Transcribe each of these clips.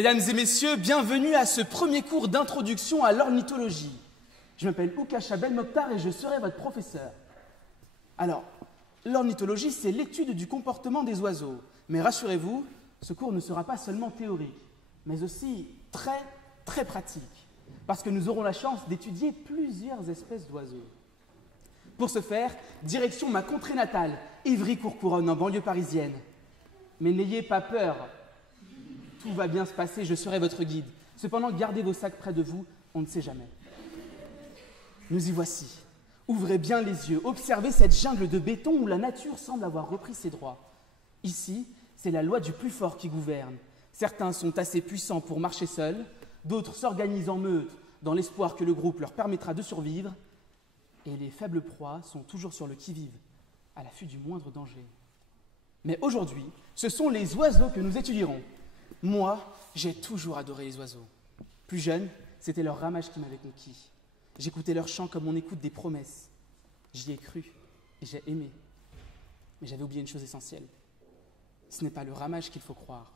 Mesdames et messieurs, bienvenue à ce premier cours d'introduction à l'ornithologie. Je m'appelle Oukacha Ben Mokhtar et je serai votre professeur. Alors, l'ornithologie, c'est l'étude du comportement des oiseaux. Mais rassurez-vous, ce cours ne sera pas seulement théorique, mais aussi très pratique, parce que nous aurons la chance d'étudier plusieurs espèces d'oiseaux. Pour ce faire, direction ma contrée natale, Ivry-Courcouronnes, en banlieue parisienne. Mais n'ayez pas peur, tout va bien se passer, je serai votre guide. Cependant, gardez vos sacs près de vous, on ne sait jamais. Nous y voici. Ouvrez bien les yeux, observez cette jungle de béton où la nature semble avoir repris ses droits. Ici, c'est la loi du plus fort qui gouverne. Certains sont assez puissants pour marcher seuls, d'autres s'organisent en meute dans l'espoir que le groupe leur permettra de survivre, et les faibles proies sont toujours sur le qui-vive, à l'affût du moindre danger. Mais aujourd'hui, ce sont les oiseaux que nous étudierons. Moi, j'ai toujours adoré les oiseaux. Plus jeune, c'était leur ramage qui m'avait conquis. J'écoutais leurs chants comme on écoute des promesses. J'y ai cru et j'ai aimé. Mais j'avais oublié une chose essentielle. Ce n'est pas le ramage qu'il faut croire,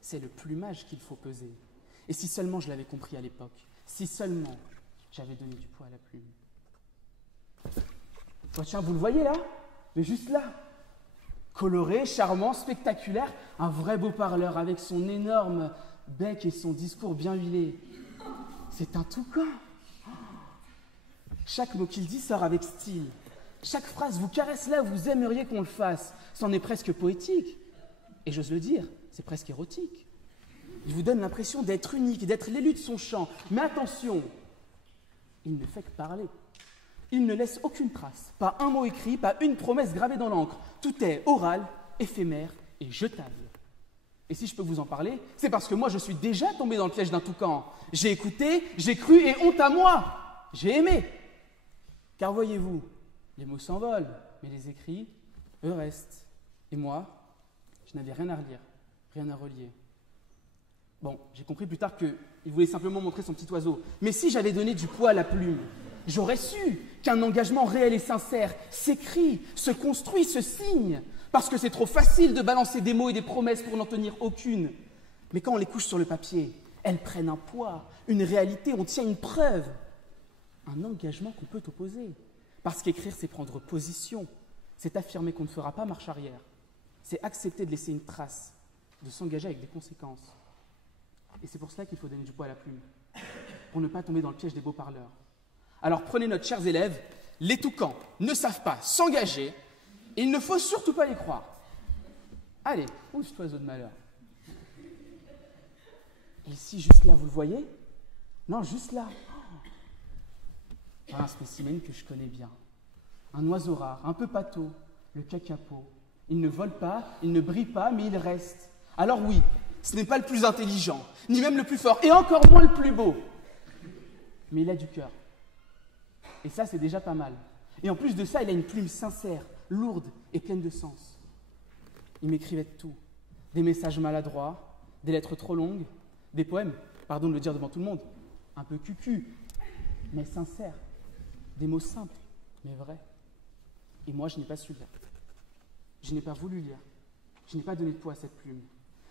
c'est le plumage qu'il faut peser. Et si seulement je l'avais compris à l'époque, si seulement j'avais donné du poids à la plume. Oh, tiens, vous le voyez là? Mais juste là. Coloré, charmant, spectaculaire, un vrai beau parleur avec son énorme bec et son discours bien huilé. C'est un toucan. Chaque mot qu'il dit sort avec style. Chaque phrase vous caresse là où vous aimeriez qu'on le fasse. C'en est presque poétique. Et j'ose le dire, c'est presque érotique. Il vous donne l'impression d'être unique, d'être l'élu de son chant. Mais attention, il ne fait que parler. Il ne laisse aucune trace, pas un mot écrit, pas une promesse gravée dans l'encre. Tout est oral, éphémère et jetable. Et si je peux vous en parler, c'est parce que moi je suis déjà tombé dans le piège d'un toucan. J'ai écouté, j'ai cru et honte à moi. J'ai aimé. Car voyez-vous, les mots s'envolent, mais les écrits, eux restent. Et moi, je n'avais rien à relire, rien à relier. Bon, j'ai compris plus tard qu'il voulait simplement montrer son petit oiseau. Mais si j'avais donné du poids à la plume, j'aurais su qu'un engagement réel et sincère s'écrit, se construit, se signe. Parce que c'est trop facile de balancer des mots et des promesses pour n'en tenir aucune. Mais quand on les couche sur le papier, elles prennent un poids, une réalité, on tient une preuve. Un engagement qu'on peut opposer. Parce qu'écrire, c'est prendre position. C'est affirmer qu'on ne fera pas marche arrière. C'est accepter de laisser une trace, de s'engager avec des conséquences. Et c'est pour cela qu'il faut donner du poids à la plume. Pour ne pas tomber dans le piège des beaux parleurs. Alors prenez note, chers élèves, les toucans ne savent pas s'engager et il ne faut surtout pas les croire. Allez, où est cet oiseau de malheur? Ici, juste là, vous le voyez? Non, juste là. Un spécimen que je connais bien. Un oiseau rare, un peu pâteau, le kakapo. Il ne vole pas, il ne brille pas, mais il reste. Alors oui, ce n'est pas le plus intelligent, ni même le plus fort, et encore moins le plus beau. Mais il a du cœur. Et ça, c'est déjà pas mal. Et en plus de ça, il a une plume sincère, lourde et pleine de sens. Il m'écrivait de tout. Des messages maladroits, des lettres trop longues, des poèmes, pardon de le dire devant tout le monde, un peu cucu, mais sincères. Des mots simples, mais vrais. Et moi, je n'ai pas su lire. Je n'ai pas voulu lire. Je n'ai pas donné de poids à cette plume.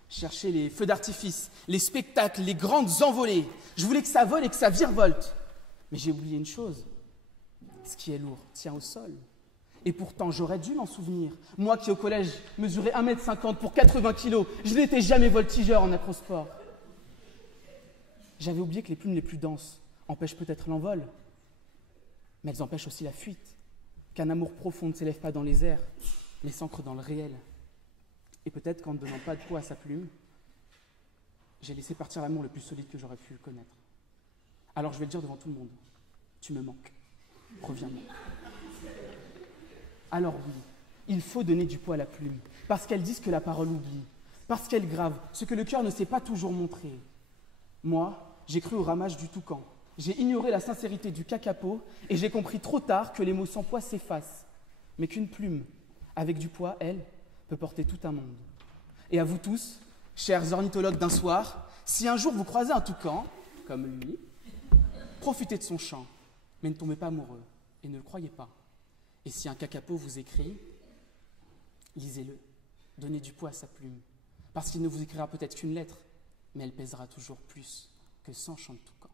Je cherchais les feux d'artifice, les spectacles, les grandes envolées. Je voulais que ça vole et que ça virevolte. Mais j'ai oublié une chose. Ce qui est lourd tient au sol. Et pourtant, j'aurais dû m'en souvenir. Moi qui, au collège, mesurais 1,50 m pour 80 kg, je n'étais jamais voltigeur en acrosport. J'avais oublié que les plumes les plus denses empêchent peut-être l'envol, mais elles empêchent aussi la fuite, qu'un amour profond ne s'élève pas dans les airs, mais s'ancre dans le réel. Et peut-être qu'en ne donnant pas de poids à sa plume, j'ai laissé partir l'amour le plus solide que j'aurais pu connaître. Alors je vais le dire devant tout le monde, tu me manques. Reviens-moi. Alors oui, il faut donner du poids à la plume, parce qu'elles disent que la parole oublie, parce qu'elles gravent ce que le cœur ne sait pas toujours montrer. Moi, j'ai cru au ramage du toucan, j'ai ignoré la sincérité du kakapo, et j'ai compris trop tard que les mots sans poids s'effacent, mais qu'une plume, avec du poids, elle, peut porter tout un monde. Et à vous tous, chers ornithologues d'un soir, si un jour vous croisez un toucan, comme lui, profitez de son chant. Mais ne tombez pas amoureux, et ne le croyez pas. Et si un kakapo vous écrit, lisez-le, donnez du poids à sa plume, parce qu'il ne vous écrira peut-être qu'une lettre, mais elle pèsera toujours plus que 100 chants de toucan.